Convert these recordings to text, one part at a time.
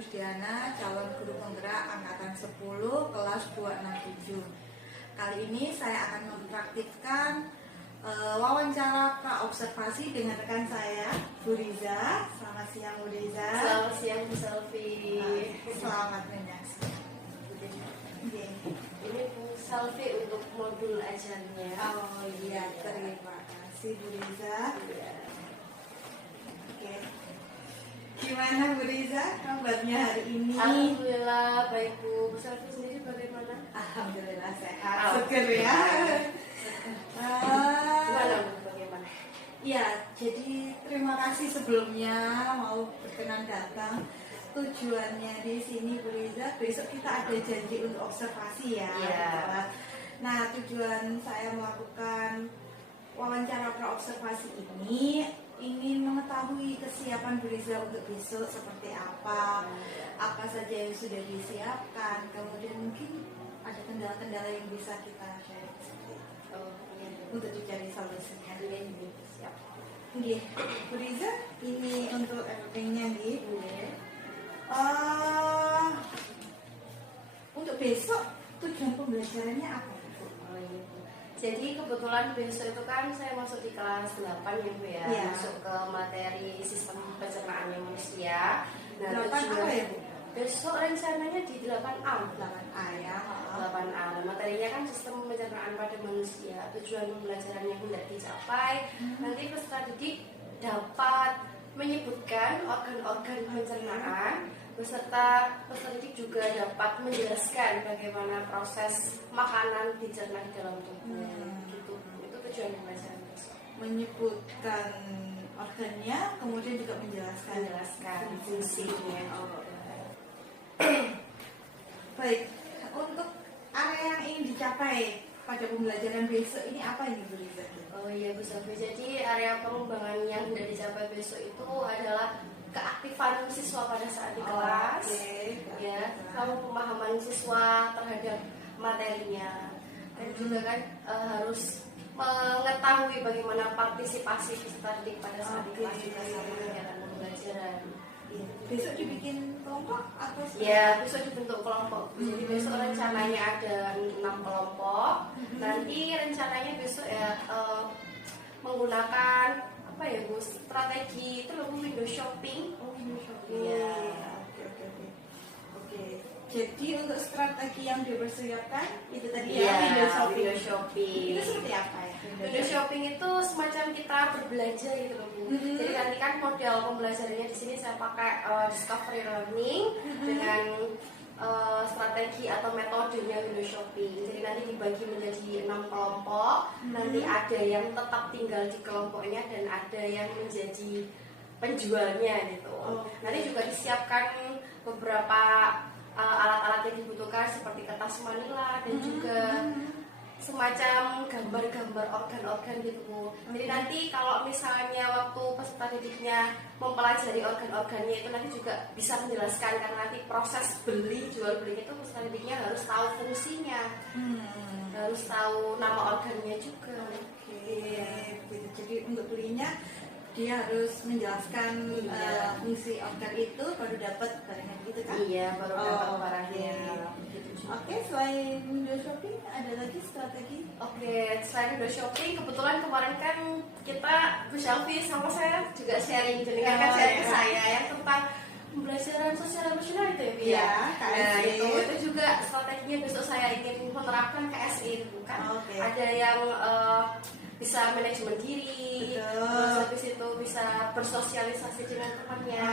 Rusdiana, calon guru penggerak angkatan 10 kelas 267. Kali ini saya akan mempraktikkan wawancara praobservasi dengan rekan saya, Bu Riza. Selamat siang, Bu Riza. Selamat siang, Bu Selvi. Selamat menyaksikan. Ini Bu Selvi untuk modul ajarnya. Oh iya, terima kasih Bu Riza. Oke. Gimana Bu Riza kabarnya hari ini? Alhamdulillah baik Bu. Bu Selvi sendiri bagaimana? Alhamdulillah sehat. Seger ya. Gimana Bu? Bagaimana? Ya, jadi terima kasih sebelumnya mau berkenan datang. Tujuannya di sini Bu Riza, besok kita ada janji untuk observasi ya. Iya. Nah, tujuan saya melakukan wawancara praobservasi ini ingin mengetahui kesiapan Bu Riza untuk besok seperti apa saja yang sudah disiapkan, kemudian mungkin ada kendala-kendala yang bisa kita share seperti itu. Oh, iya. Untuk dicari solusinya. Ini siap. Nggih, Bu Riza, ini untuk everything-nya nggih. Untuk besok tujuan pembelajarannya apa, Bu? Oh, iya, Bu. Jadi kebetulan besok itu kan saya masuk di kelas 8 ya Bu ya. Iya. Masuk ke materi sistem pencernaannya manusia. Nah, 8 apa ya, Bu? Besok rencananya di 8A. 8A ya. 8A. Materinya kan sistem pencernaan pada manusia. Tujuan pembelajarannya hendak dicapai. Nanti peserta didik dapat menyebutkan organ-organ pencernaan. Peserta didik juga dapat menjelaskan bagaimana proses makanan dicerna di dalam tubuh. Gitu. Itu tujuan pembelajaran besok. Menyebutkan organnya, kemudian juga menjelaskan fungsinya. Baik, untuk area yang ingin dicapai pada pembelajaran besok ini apa ini Bu Riza? Oh iya Bu Selvi, jadi area pengembangan yang hendak dicapai besok itu adalah keaktifan siswa pada saat di kelas, ya, sama pemahaman siswa terhadap materinya, dan juga kan harus mengetahui bagaimana partisipasi peserta didik pada saat di kelas juga sama kegiatan pembelajaran. Besok dibikin kelompok atau? Ya, besok dibentuk kelompok. Jadi besok rencananya ada 6 kelompok. Nanti rencananya besok ya menggunakan apa ya Bu, strategi itu loh, window shopping. Window shopping. Ya. Oke. Jadi untuk strategi yang dipersiapkan itu tadi Ya, window shopping. window shopping. Itu seperti apa ya? Window shopping itu semacam kita berbelanja gitu loh Bu. Jadi nanti kan model pembelajarannya di sini saya pakai discovery learning dengan strategi atau metodenya window shopping. Jadi nanti dibagi menjadi 6 kelompok. Nanti ada yang tetap tinggal di kelompoknya dan ada yang menjadi penjualnya gitu. Nanti juga disiapkan beberapa alat-alat yang dibutuhkan seperti kertas manila dan juga semacam gambar-gambar organ-organ gitu Bu. Jadi nanti kalau misalnya waktu peserta didiknya mempelajari organ-organnya itu nanti juga bisa menjelaskan, karena nanti proses beli jual beli itu peserta didiknya harus tahu fungsinya, harus tahu nama organnya juga. Jadi untuk belinya dia harus menjelaskan fungsi organ itu, baru dapat barangnya gitu kan? Iya, baru dapat barangnya. Oke, selain window shopping ada lagi strategi? Oke, selain window shopping, kebetulan kemarin kan kita Bu Selvi sama saya juga sharing, jadi kan sharing ke saya yang tentang pembelajaran sosial emosional itu ya Bu ya. Nah, itu juga strateginya besok saya ingin menerapkan KSI itu kan. Ada yang bisa manajemen diri, terus habis itu bisa bersosialisasi dengan temannya.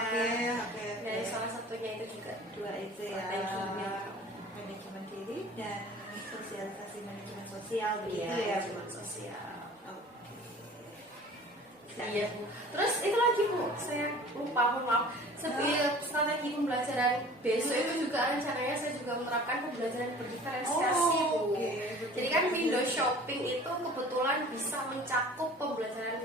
Dan salah satunya itu juga dua itu ya, manajemen diri dan sosialisasi manajemen sosial begitu ya, manajemen sosial. Iya. Iya Bu. Terus itu lagi Bu, saya lupa, maaf. Strategi pembelajaran besok itu juga rencananya saya juga menerapkan pembelajaran berdiferensiasi Bu. Jadi kan window shopping itu kebetulan bisa mencakup pembelajaran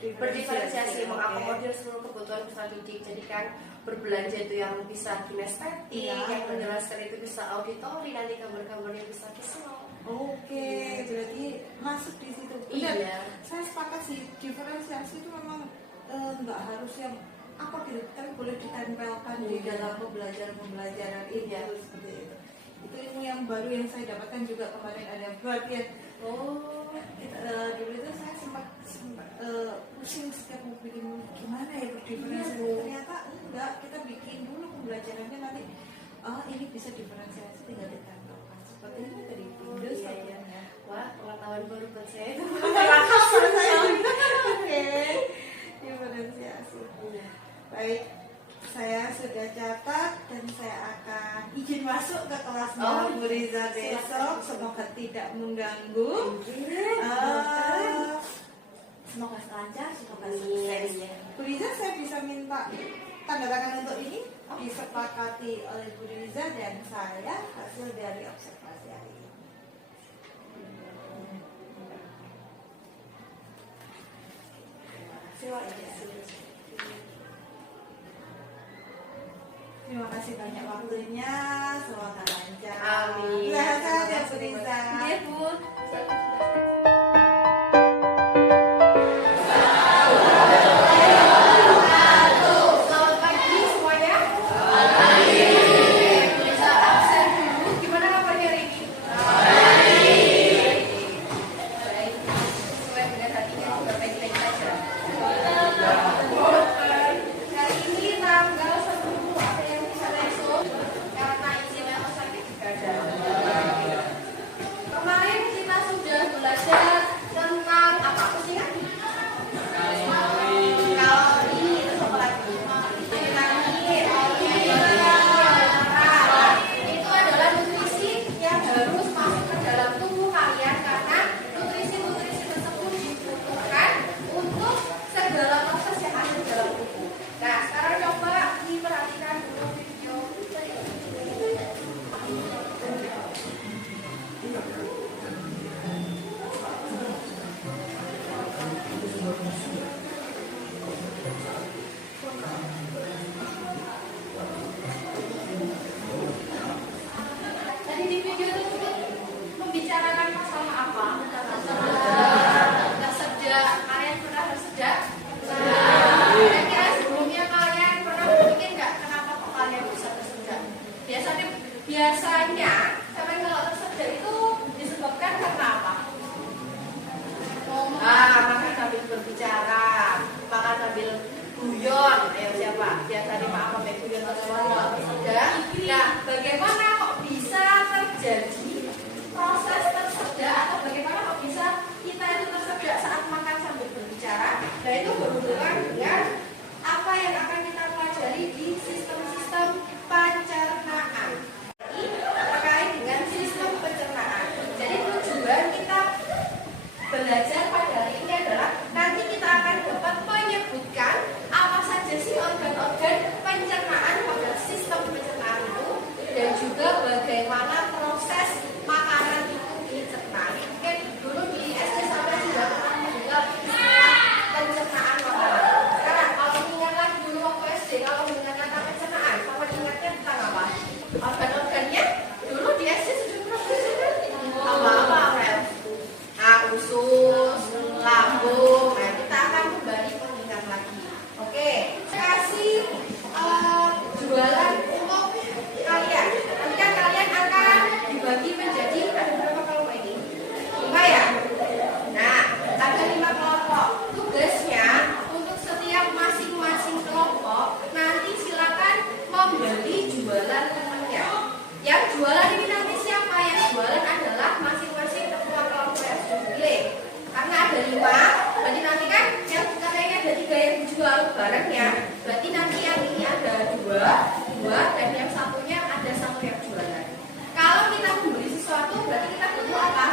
berdiferensiasi, mengakomodir seluruh kebutuhan peserta didik. Jadi kan berbelanja itu yang bisa kinestetik, yang menjelaskan itu bisa auditori, nanti gambar-gambarnya bisa visual. Berarti masuk di situ. Iya. Saya sepakat sih, diferensiasi itu memang nggak harus yang apa gitu, tapi boleh ditempel ditempelkan di dalam pembelajaran itu seperti itu. Itu ilmu yang baru yang saya dapatkan juga kemarin ada bagian. Dulu itu saya sempat pusing setiap mau bikin gimana ya berdiferensiasi. Ternyata enggak, kita bikin dulu pembelajarannya nanti ini bisa diferensiasi tinggal ditempelkan seperti ini dari Windows. Wah, pengetahuan baru buat saya itu. Oke, diferensiasi. Baik, saya sudah catat dan saya akan izin masuk ke kelasnya Bu Riza besok. Semoga tidak mengganggu. Semoga lancar, semoga sukses. Bu Riza, saya bisa minta tanda tangan untuk ini disepakati oleh Bu Riza dan saya hasil dari observasi hari ini. Terima kasih banyak waktunya, semoga lancar. Amin. Sehat-sehat ya Bu Riza. Iya Bu. Selamat pagi semuanya. Bisa absen dulu. Gimana kabarnya hari ini? Baik. Sesuai dengan hatinya juga baik-baik saja. Hari ini tanggal 10 apa yang bisa besok karena izin yang sakit juga ada. Kemarin kita sudah belajar tentang apa sih kan? Kalori, terus apa lagi? Vitamin, mineral. Itu adalah nutrisi yang harus masuk ke dalam tubuh kalian karena nutrisi-nutrisi tersebut dibutuhkan untuk segala proses yang ada di dalam tubuh. Nah, sekarang coba diperhatikan dulu video. Tadi di video tersebut membicarakan masalah apa? Bersedia. Kalian pernah bersedia? Kira-kira sebelumnya kalian pernah berpikir nggak kenapa kok kalian bisa bersedia? Biasanya sampai kalau tersedia itu disebabkan karena apa? Makan sambil berbicara, makan sambil guyon. Ayo siapa? Biasanya maaf sampai guyon atau kalau tersedia. Nah, bagaimana kok bisa terjadi proses tersedia atau bagaimana kok bisa kita itu tersedia saat makan sambil berbicara? Nah, itu berhubungan dengan apa yang akan kita pelajari di sistem-sistem pencernaan. Ini terkait dengan sistem pencernaan. Jadi tujuan kita belajar pada hari ini adalah nanti kita akan dapat menyebutkan apa saja sih organ-organ pencernaan pada sistem pencernaan itu dan juga bagaimana proses makanan itu dicerna. Mungkin dulu di SD sampai sudah pernah mendengar istilah pencernaan makanan. Sekarang kalau ingat lagi dulu waktu SD, kalau mendengar kata pencernaan, kamu ingatnya tentang apa? Organ-organnya dulu di SD sudah pernah apa-apa, Rel? Nah, usus, lambung. Nah, kita akan kembali mengingat lagi. Oke, kasih jualan umum kalian. Nanti kan kalian akan dibagi menjadi ada berapa kelompok ini? 5 ya? Nah, ada 5 kelompok. Tugasnya untuk setiap masing-masing kelompok nanti silakan membeli jualan umumnya. Yang jualan ini nanti siapa? Yang jualan adalah masing-masing ketua kelompok yang sudah dipilih. Karena ada 5, berarti nanti kan yang kayaknya ada 3 yang dijual bareng ya. Berarti nanti yang ini ada 2 dan yang satunya ada 1 yang jualan. Kalau kita membeli sesuatu berarti kita butuh apa?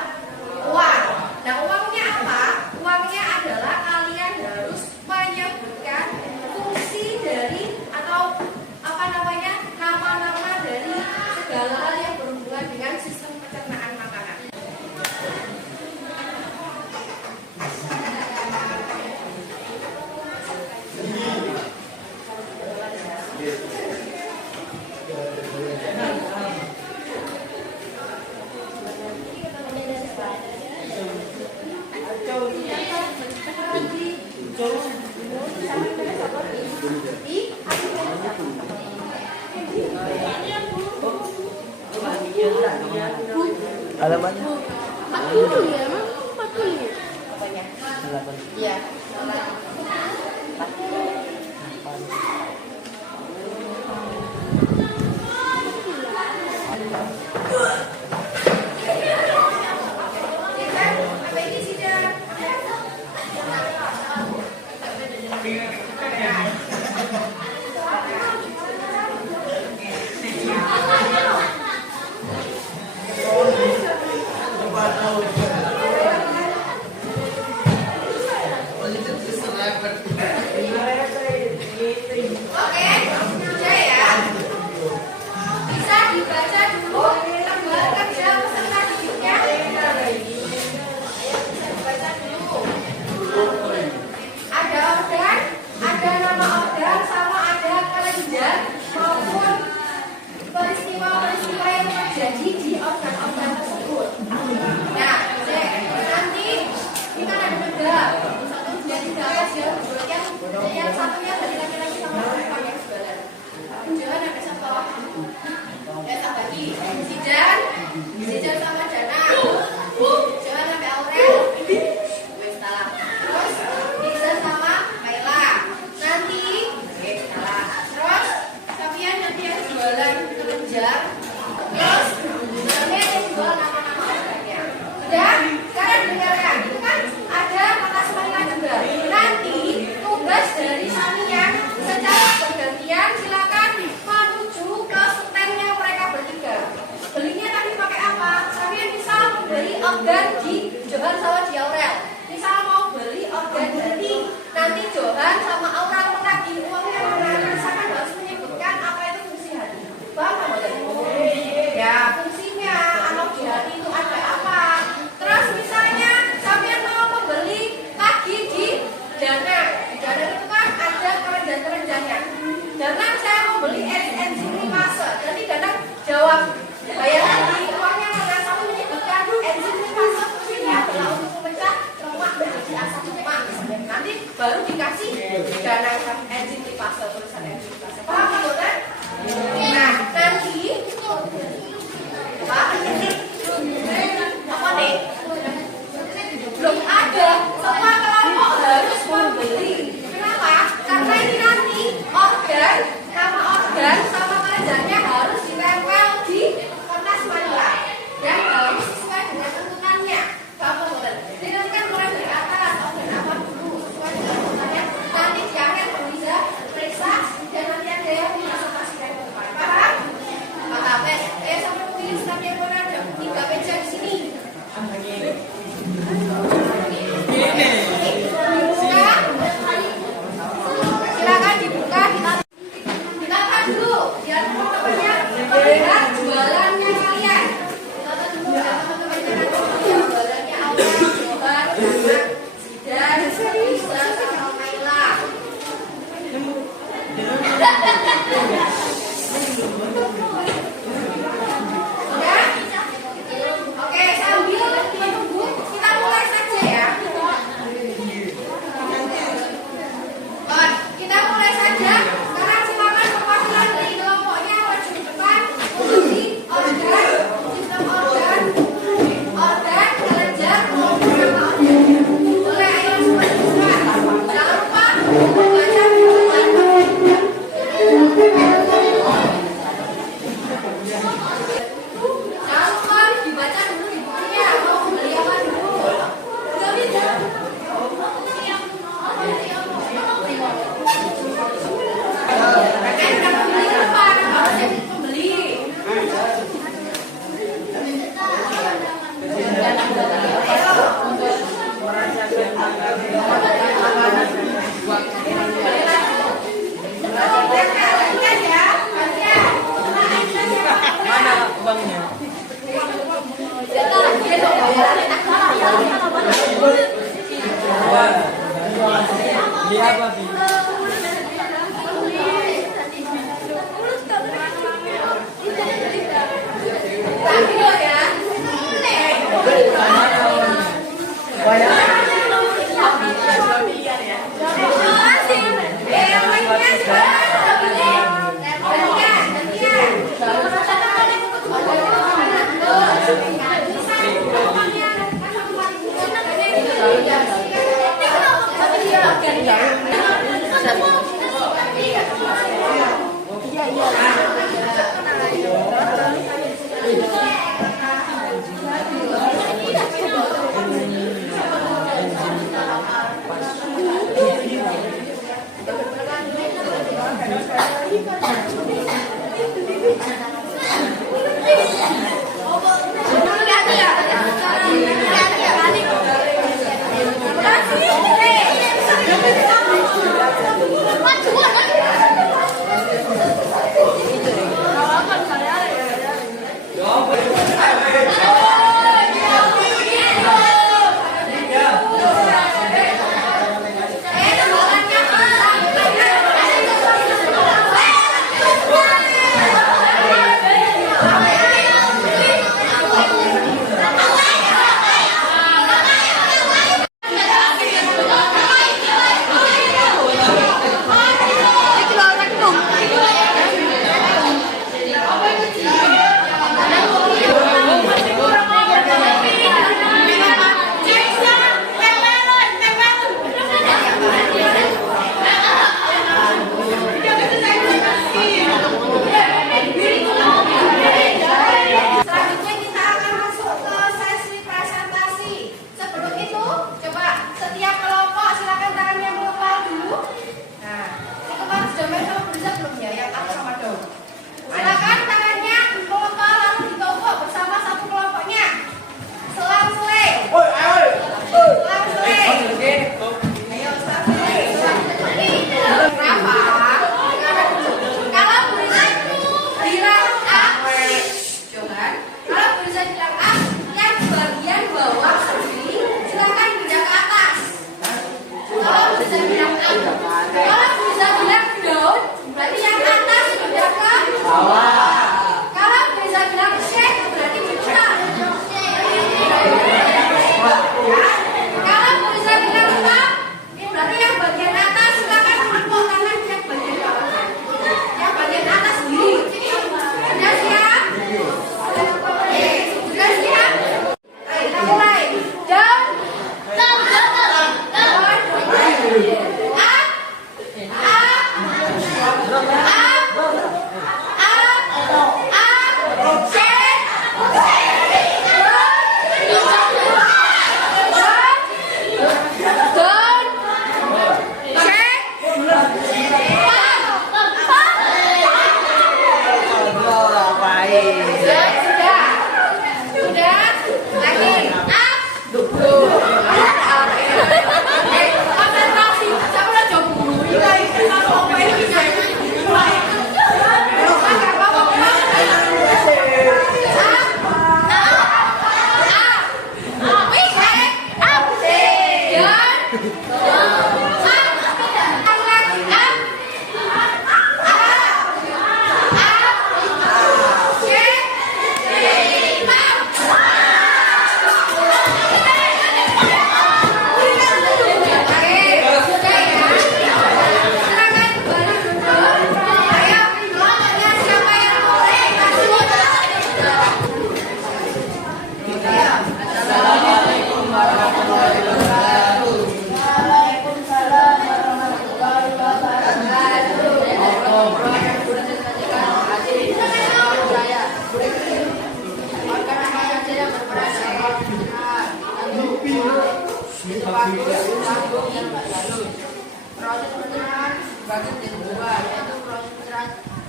Uang. Nah, uangnya apa? Uangnya adalah kalian harus menyebutkan fungsi dari atau apa namanya nama-nama dari segala hal yang berhubungan dengan sistem pencernaan makanan. Di Halamannya 40 ya, emang 40 ya? Apanya? 8. Iya. Apa ini sih dia? Oke, udah ya. Bisa dibaca dulu tanggal kerja peserta didiknya. Bisa dibaca dulu. Ada organ, ada nama organ, sama ada kelenjar maupun peristiwa-peristiwa yang terjadi di organ-organ tersebut. Nah, cek. Nanti ini kan ada benda. Satu, dua, tiga, ya. Yang satunya dari laki-laki sama perempuan yang sebelah. Jangan ada satu. Ya, tak bagi. Sijan sama Jana. Jangan sampai Aurel. Wes salah. Terus Liza sama Kaila. Nanti salah. Terus Safian nanti yang jualan kelenjar. Terus Jamil yang jual nama-nama organnya. Sudah? Sekarang dengarkan. Itu kan ada kata semangat juga. Nanti tugas dari Samian secara bergantian silakan menuju ke standnya mereka bertiga. Belinya tadi pakai apa? Samian bisa membeli organ di Johan sama di Aurel. Misal mau beli organ hati, nanti Johan sama Aurel menagih uangnya mana? Misalkan harus menyebutkan apa itu fungsi hati. Paham nggak? Ya, fungsinya atau di hati itu ada apa? Terus misalnya Samian mau membeli lagi di Dana. Di Dana itu kan ada kerenjang-kerenjangnya. Dana saya mau beli enzim lipase. Jadi Dana jawab, bayarkan di uangnya mana? Satu menyebutkan enzim lipase fungsinya adalah untuk memecah lemak menjadi asam lemak. Nanti baru dikasih Dana enzim lipase, tulisan enzim lipase. Paham nggak kan? Nah, nanti apa nih? Belum ada. Semua kelompok harus membeli. Kenapa? Karena ini nanti organ, nama organ sama kelenjarnya harus ditempel di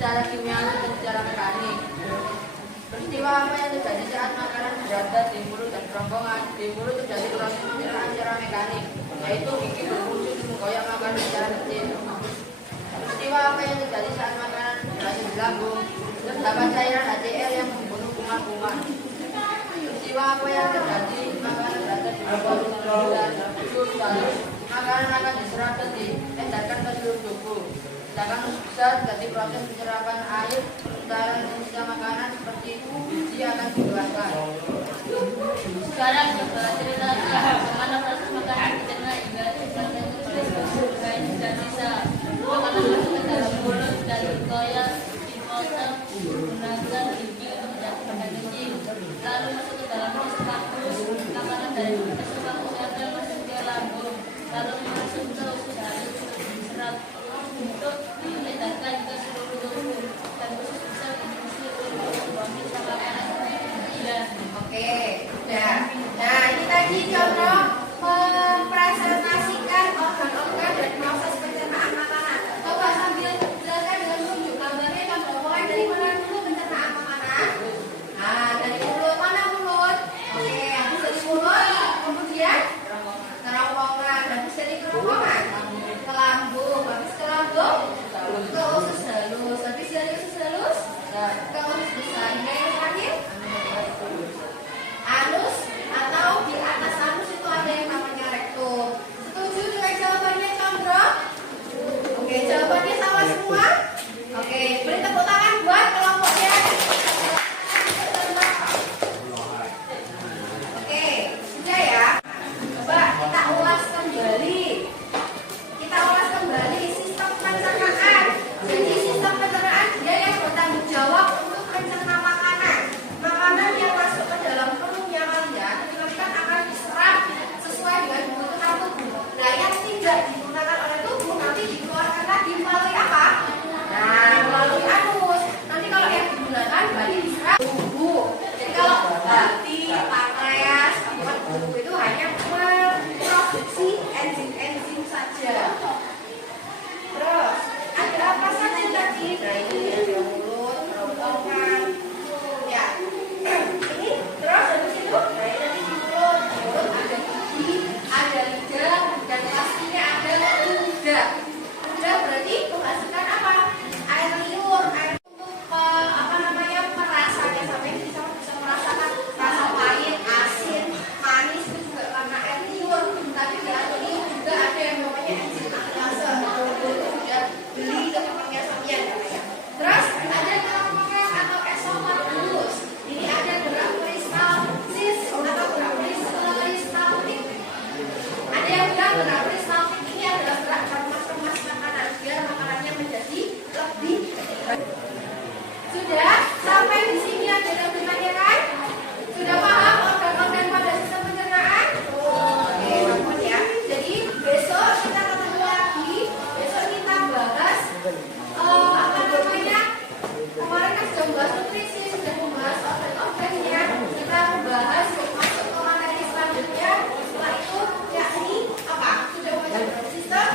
secara kimia atau secara mekanik. Peristiwa apa yang terjadi saat makanan berada di mulut dan kerongkongan? Di mulut terjadi proses pencernaan secara mekanik, yaitu gigi berfungsi menggoyang makanan secara kecil. Peristiwa apa yang terjadi saat makanan berada di lambung? Terdapat cairan HCl yang membunuh kuman-kuman. Peristiwa apa yang terjadi makanan berada di lambung dan lalu makanan akan diserap dan diedarkan ke seluruh tubuh. Sedangkan usus besar jadi proses penyerapan air, putaran sisa makanan seperti biji akan dikeluarkan. Sekarang coba ceritakan bagaimana proses makanan dicerna hingga diserap oleh seluruh kain dan sisa makanan masuk ke dalam mulut dan dikoyak dipotong menggunakan gigi untuk menjadi kecil, lalu masuk ke dalam esophagus. Makanan dari esophagus akan masuk ke lambung, lalu masuk ke usus halus untuk diserap untuk diedarkan ke seluruh tubuh, dan usus besar berfungsi untuk membuang sisa makanan. Oke, nah ini tadi contoh mempresentasikan organ-organ dan proses pencernaan makanan. Coba sambil jelaskan dengan tunjuk gambarnya, coba mulai dari mana dulu pencernaan makanan. Nah, dari mulut, mana mulut? Oke, habis dari mulut, kemudian kerongkongan, habis dari kerongkongan ke lambung, habis ke lambung ke usus halus, habis dari usus halus ke usus besar. Yang terakhir anus, atau di atas anus itu ada yang namanya rektum. Setuju dengan jawabannya, Condro? Oke, jawabannya sama semua. Oke, beri tepuk tangan buat kelompoknya. Oke, sudah ya. Coba kita ulas kembali. Sistem pencernaan. Jadi sistem pencernaan dia yang bertanggung jawab untuk mencerna makanan. Makanan yang masuk ke dalam perutnya kalian kan akan diserap sesuai dengan kebutuhan tubuh. Nah, yang tidak digunakan oleh tubuh nanti dikeluarkan lagi melalui apa? Nah, melalui anus. Nanti kalau yang digunakan berarti diserap tubuh. Jadi kalau hati, pankreas, tubuh itu hanya memproduksi enzim-enzim saja. Terus ada apa saja tadi? Nah, ini ada mulut, kerongkongan, ya. Ini terus habis itu, nah ini tadi di mulut ada gigi, ada lidah, dan pastinya ada ludah. Ludah berarti menghasilkan apa? Air liur, air untuk apa namanya merasanya sampai bisa merasakan rasa pahit, asin, manis itu juga karena air liur. Tapi di air liur juga ada yang namanya enzim aktase. Beli ke tempatnya Sofian namanya. Terus ada kerongkongan atau esophagus. Ini ada gerak peristalsis atau gerak peristaltik. Ada yang bilang gerak peristaltik ini adalah gerak remas-remas makanan biar makanannya menjadi lebih. Sudah sampai di sini ada yang bertanya? Sudah paham organ-organ pada sistem pencernaan? Oke, bagus ya. Jadi besok kita ketemu lagi. Besok kita bahas apa namanya? Kemarin kan sudah membahas nutrisi, sudah membahas organ-organnya. Kita membahas masuk ke materi selanjutnya. Setelah itu yakni apa? Sudah membaca sistem?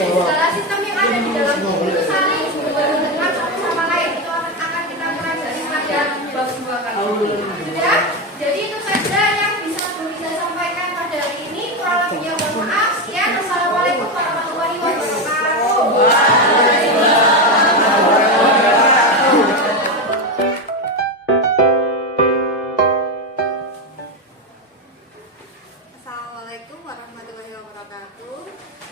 Segala sistem yang ada di dalam tubuh itu saling berhubungan satu sama lain. Itu akan kita pelajari pada bab 2 kali ini. Sudah? Jadi itu saja yang bisa saya sampaikan pada hari ini. Kurang lebihnya mohon maaf. Sekian. Assalamualaikum warahmatullahi wabarakatuh. Assalamualaikum warahmatullahi wabarakatuh.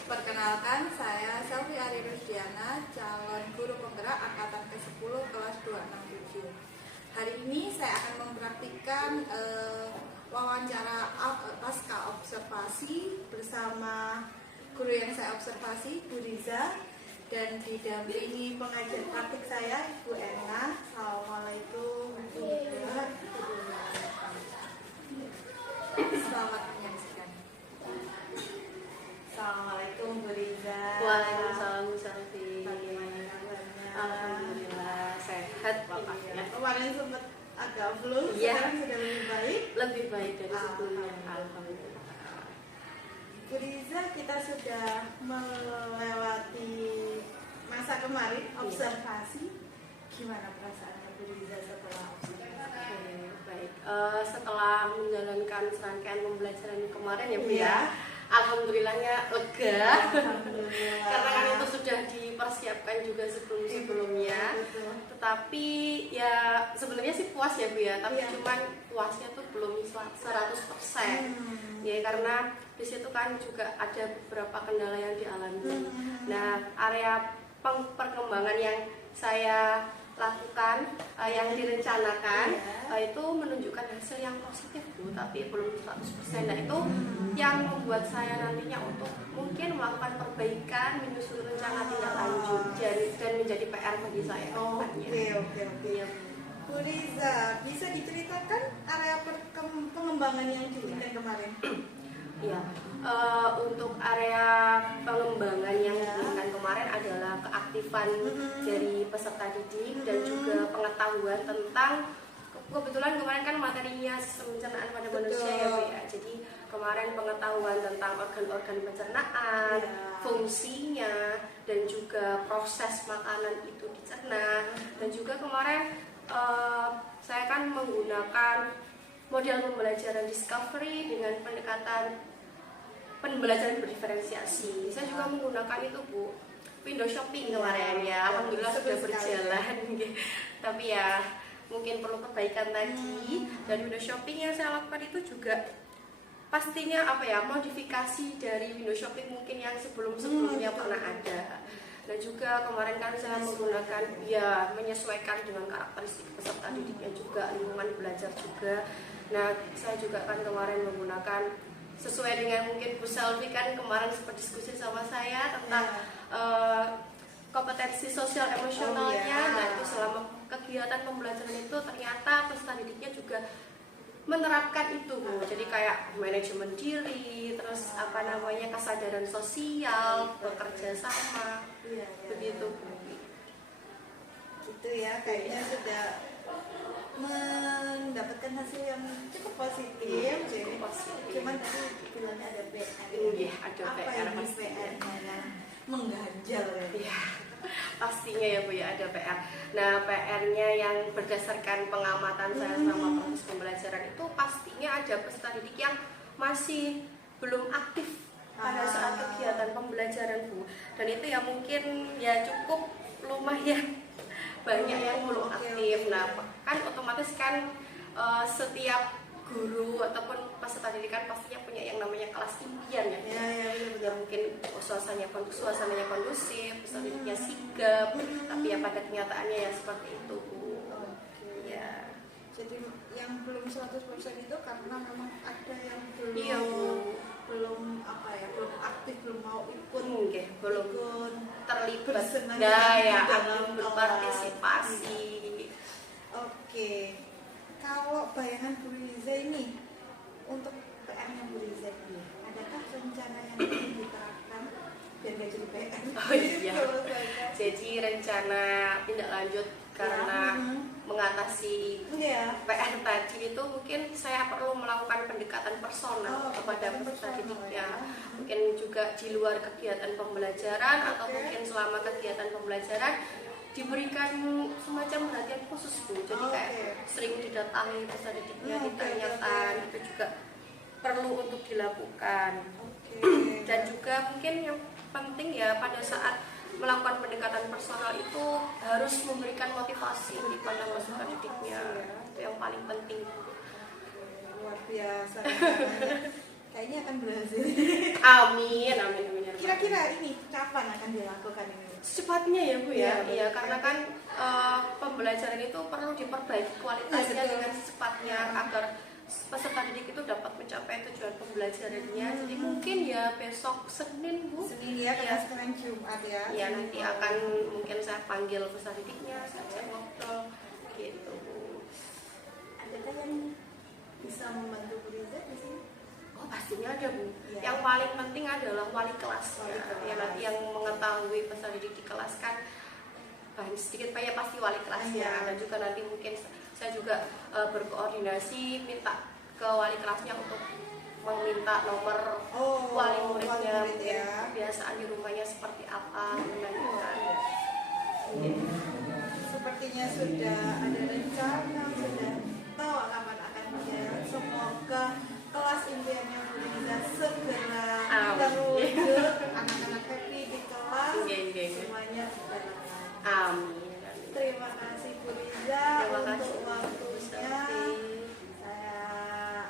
Perkenalkan, saya Selvi Ari Rusdiana, calon guru penggerak angkatan ke-10 kelas 267. Hari ini saya akan mempraktikkan wawancara pasca observasi bersama guru yang saya observasi, Bu Riza, dan didampingi pengajar praktik saya, Bu Ena. Assalamualaikum warahmatullahi wabarakatuh. Selamat menyaksikan. Assalamualaikum Bu Riza. Waalaikumsalam Bu Selvi. Bagaimana kabarnya? Alhamdulillah sehat bapaknya. Kemarin sempat agak flu, Iya. sekarang sudah lebih baik. Lebih baik dari sebelumnya. Alhamdulillah. Alhamdulillah. Bu Riza, kita sudah melewati kemarin observasi, gimana perasaannya Bu Riza setelah observasi? Baik, setelah menjalankan serangkaian pembelajaran kemarin ya Bu Iya. ya, alhamdulillahnya lega. Alhamdulillah. Karena kan itu sudah dipersiapkan juga sebelum-sebelumnya. Betul. Tetapi ya sebenarnya sih puas ya Bu ya, tapi Iya. cuman puasnya tuh belum 100%. Ya karena di situ kan juga ada beberapa kendala yang dialami. Nah, area perkembangan yang saya lakukan, yang direncanakan, itu menunjukkan hasil yang positif Bu, tapi belum 100%. Nah itu yang membuat saya nantinya untuk mungkin melakukan perbaikan, menyusun rencana tindak lanjut dan menjadi PR bagi saya ke depannya. Oke. Iya, Bu Riza, bisa diceritakan area pengembangan yang diinginkan kemarin? Iya, untuk area pengembangan yang diinginkan kemarin adalah keaktifan dari peserta didik dan juga pengetahuan tentang, kebetulan kemarin kan materinya sistem pencernaan pada manusia ya Bu ya. Jadi kemarin pengetahuan tentang organ-organ pencernaan, fungsinya dan juga proses makanan itu dicerna. Dan juga kemarin saya kan menggunakan model pembelajaran discovery dengan pendekatan pembelajaran berdiferensiasi. Saya juga menggunakan itu Bu, window shopping kemarin ya. Alhamdulillah sudah berjalan. Tapi ya mungkin perlu perbaikan lagi. Dan window shopping yang saya lakukan itu juga pastinya modifikasi dari window shopping mungkin yang sebelum-sebelumnya pernah ada. Dan juga kemarin kan saya menggunakan menyesuaikan dengan karakteristik peserta didiknya juga, lingkungan belajar juga. Nah, saya juga kan kemarin menggunakan sesuai dengan mungkin Bu Selvi kan kemarin sempat diskusi sama saya tentang kompetensi sosial emosionalnya. Nah, itu selama kegiatan pembelajaran itu ternyata peserta didiknya juga menerapkan itu Bu. Jadi kayak manajemen diri, terus kesadaran sosial, bekerja sama, begitu Bu. Gitu ya, kayaknya sudah mendapatkan hasil yang cukup positif. Jadi cuman tadi bilangnya ada PR. Iya, ada Apa PR ini pastinya. PR-nya? Mengganjal ya. Iya, pastinya ya Bu ya, ada PR. Nah, PR-nya yang berdasarkan pengamatan saya selama proses pembelajaran itu pastinya ada peserta didik yang masih belum aktif pada saat kegiatan pembelajaran Bu. Dan itu ya mungkin ya cukup lumayan banyak yang belum aktif. Nah, kan otomatis kan setiap guru ataupun peserta didikan pastinya punya yang namanya kelas impian ya. Ya mungkin suasananya kondusif, peserta didiknya sigap, tapi ya pada kenyataannya ya seperti itu Bu. Ya. Jadi yang belum 100% itu karena memang ada yang belum Iya Bu. belum aktif, belum mau ikut, Belum ikut terlibat bersenang ya dalam aktif berpartisipasi. Oke, kalau bayangan Bu Riza ini untuk PR-nya Bu Riza ini, adakah rencana yang ingin diterapkan biar gak jadi PR? Oh iya. Jadi rencana tindak lanjut karena mengatasi PR tadi itu mungkin saya perlu melakukan pendekatan personal kepada peserta didiknya. Mungkin juga di luar kegiatan pembelajaran atau mungkin selama kegiatan pembelajaran diberikan semacam perhatian khusus Bu. Jadi kayak sering didatangi peserta didiknya, ditanyakan, itu juga perlu untuk dilakukan. Dan juga mungkin yang penting ya pada saat melakukan pendekatan personal itu harus memberikan motivasi di pandang peserta didiknya. Itu yang paling penting. Luar biasa. Kayaknya akan berhasil. Amin. Kira-kira ini kapan akan dilakukan ini? Secepatnya ya Bu ya. Iya, karena kan pembelajaran itu perlu diperbaiki kualitasnya dengan secepatnya agar peserta didik itu dapat mencapai tujuan pembelajarannya. Jadi mungkin ya besok Senin Bu. Senin ya, karena sekarang Jumat ya. Ya nanti akan mungkin saya panggil peserta didiknya, saya ajak ngobrol gitu Bu. Adakah yang bisa membantu Bu Riza di sini? Oh pastinya ada Bu. Ya. Yang paling penting adalah wali kelas. Ya nanti yang mengetahui peserta didik di kelas kan sedikit banyak pasti wali kelasnya. Dan juga nanti mungkin saya juga berkoordinasi minta ke wali kelasnya untuk meminta nomor wali muridnya, mungkin kebiasaan di rumahnya seperti apa, menanyakan. sudah ada rencana, sudah tahu kapan akan berjalan. Semoga kelas impiannya Bu Riza segera terwujud, anak-anak happy di kelas, semuanya berjalan. Amin. Terima kasih Bu Riza Terima untuk kasih, Bu waktunya. Sofi. Saya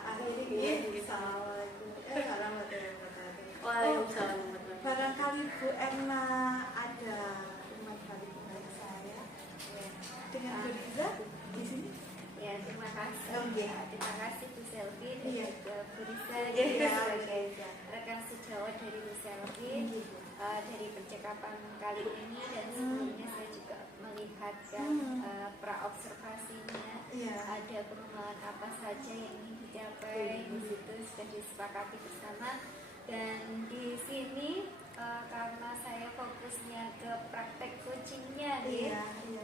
akhiri Iya, ya. gitu. Assalamualaikum warahmatullahi wabarakatuh. Waalaikumsalam. Barangkali Bu Erna ada kembali kepada saya dengan Bu Riza di sini. Ya, terima kasih. Oke. Terima kasih Bu Selvi dan Iya. juga Bu Risa Iya, sebagai iya. rekan sejawat dari Bu Selvi. Iya. Dari percakapan kali ini dan sebelumnya saya juga melihat kan pra-observasinya. Iya. Ada pengembangan apa saja yang ingin dicapai di situ sudah disepakati bersama. Dan di sini karena saya fokusnya ke praktek coachingnya nih, Iya, iya.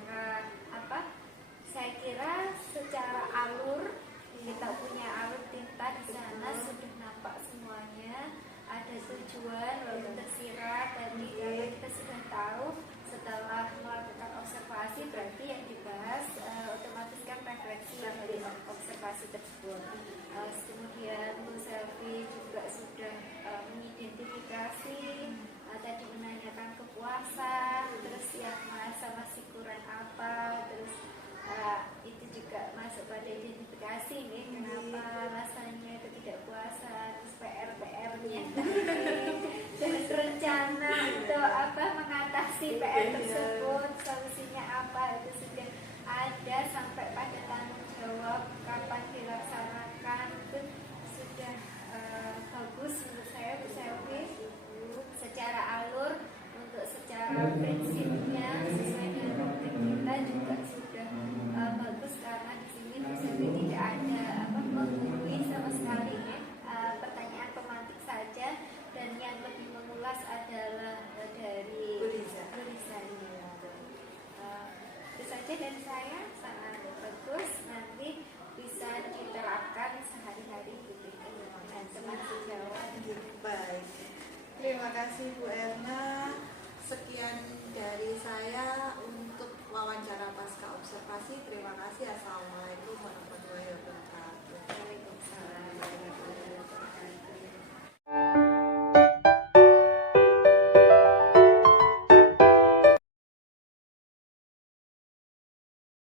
saya kira secara alur kita punya alur tinta di sana sudah nampak semuanya, ada tujuan walaupun tersirat tadi kalau kita sudah tahu setelah melakukan observasi berarti yang dibahas otomatis kan refleksi dari observasi tersebut. Kemudian Bu Selvi juga sudah mengidentifikasi tadi menanyakan kepuasan, terus yang merasa masih kurang apa, terus itu juga masuk pada identifikasi nih kenapa rasanya ketidakpuasan, terus PR-nya dan rencana untuk mengatasi PR tersebut, solusinya apa itu sudah ada sampai pada tanggung jawab kapan dilaksanakan itu sudah bagus menurut saya Bu Selvi. Secara alur untuk secara prinsipnya sesuai dengan konteks kita juga sudah bagus karena di sini Bu Selvi tidak ada menggurui sama sekali ya. Pertanyaan pemantik saja dan yang lebih mengulas adalah dari Bu Riza. Bu Riza. Itu saja dari saya.